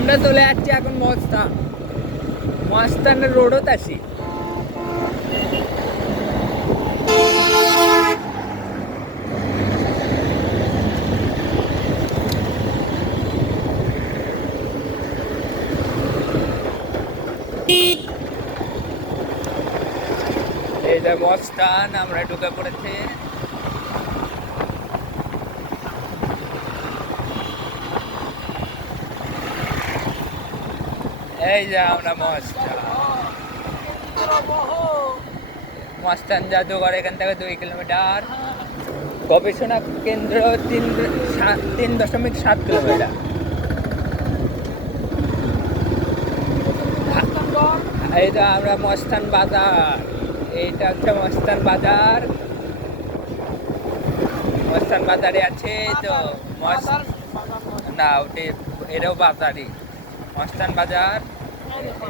আমরা চলে যাচ্ছি এখন মস্তান। মস্তানের রোডত আছি। এই যে মস্তান, আমরা ঢুকে পড়েছি। এই যে আমরা মস্তান জাদুঘর এখান থেকে 2 কিলোমিটার, গবেষণা কেন্দ্র 3.7 কিলোমিটার। এই তো আমরা মস্তান বাজার, এইটা হচ্ছে মস্তান বাজার। মস্তান বাজারে আছে তো না, ওটি এটাও বাজারই, মস্তান বাজার।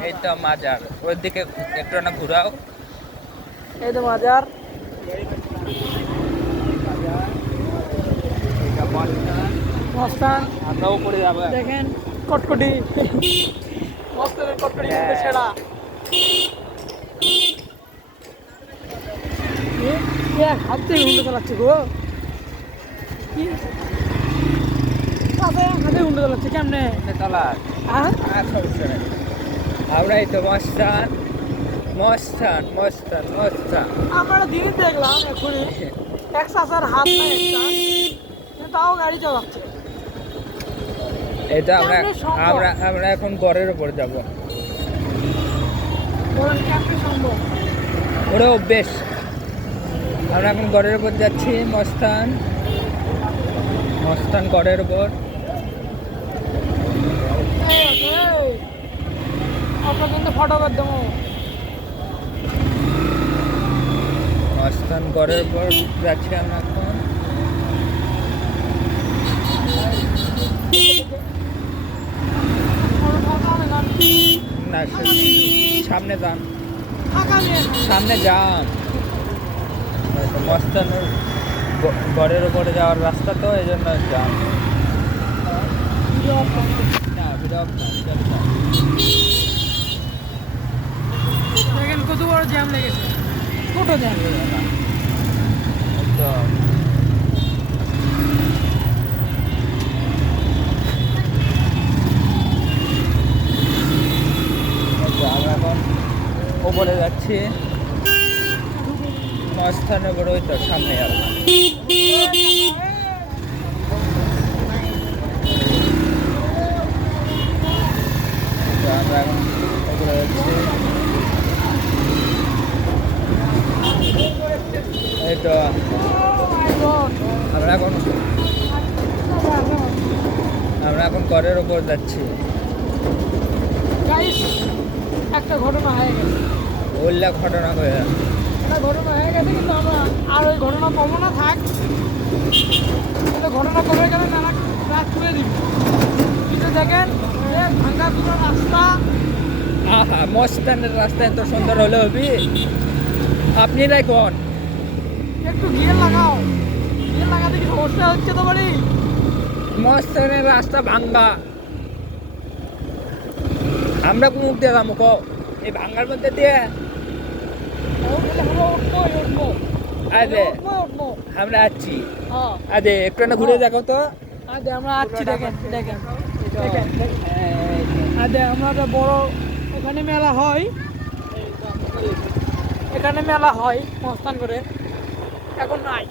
এই তো মাজার, ওর দিকে একটু না ঘুরাও। এই তো মাজার, মস্তান। আমরা উপরে যাবো। দেখেন কটকটি, মস্তানের কটকটি কিন্তু সেরা। হাত দিয়ে হুন্ডে চালাচ্ছে গো, হাতে হুন্ডে চালাচ্ছে কেমনে চালার। আমরা এই তো মস্তান মস্তান মস্তান মস্তান। আমরা দিন দেখলাম এখনই এক চাচার হাত নাই একটা, তাও গাড়ি চালাচ্ছে। এটা আমরা এখন গড়ের উপর যাব। বলেন কেমনে সম্ভব? ওরা অভ্যেস। আমরা এখন গড়ের উপর যাচ্ছি, মস্তান মস্তান গড়ের উপর। আপনার কিন্তু ফটো করে দেবো। মস্তান গড়ের উপর যাচ্ছি আমরা এখন। না, সামনে যান, সামনে যান। মস্তানের গড়ের উপরে যাওয়ার রাস্তা তো, এই জন্য যান। না, বিরক্ত না। দেখেন কত বড় জ্যাম লেগেছে, ছোট জ্যাম। তো আমরা এখন উপরে যাচ্ছি, মস্তানের উপরে। ওই তো সামনে আর আমরা এখন উপরে যাচ্ছি। এই তো আমরা এখন ঘরের উপর যাচ্ছি। একটা ঘটনা হয়ে গেছে, ওল্লা ঘটনা হয়ে একটা ঘটনা হয়ে গেছে, কিন্তু আমরা আর ওই ঘটনা পাবো না। থাক, ঘটনা কমে গেলে নানা রাত করে দিব। কিন্তু দেখেন ভাঙ্গা পুরো রাস্তা। আহা, মস্তানের রাস্তা এত সুন্দর হলে হবি? আপনিরাই কোন একটু গিয়ে লাগাও, গিয়ে লাগাতে কি সমস্যা হচ্ছে তো বাড়ি? মস্তানের রাস্তা ভাঙ্গা, আমরা কোন মুখ দিয়ে যাবো কো? এই ভাঙ্গার মধ্যে দিয়ে আরে আমরা আছি। আরে একটু না ঘুরে দেখো তো। আরে আমরা আছি, দেখেন দেখেন দেখেন। আরে আমরা বড় এখানে মেলা হয়, এখানে মেলা হয় মস্তান করে। এখন নাই,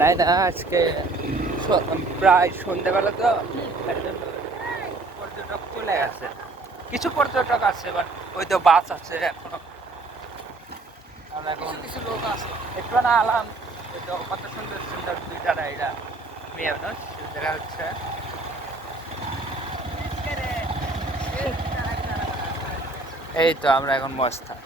নাই না, আজকে প্রায় সন্ধ্যেবেলা তো, পর্যটক চলে গেছে। কিছু পর্যটক আছে, বাট ওই তো বাস আছে এখনো। আমরা এখন কিছু লোক আছে। একটু না আলাম, ওই তো কত সুন্দর সুন্দর দুইটা রাইডা মেয়ে মানুষ দেখা হচ্ছে। এই তো আমরা এখন মস্তান।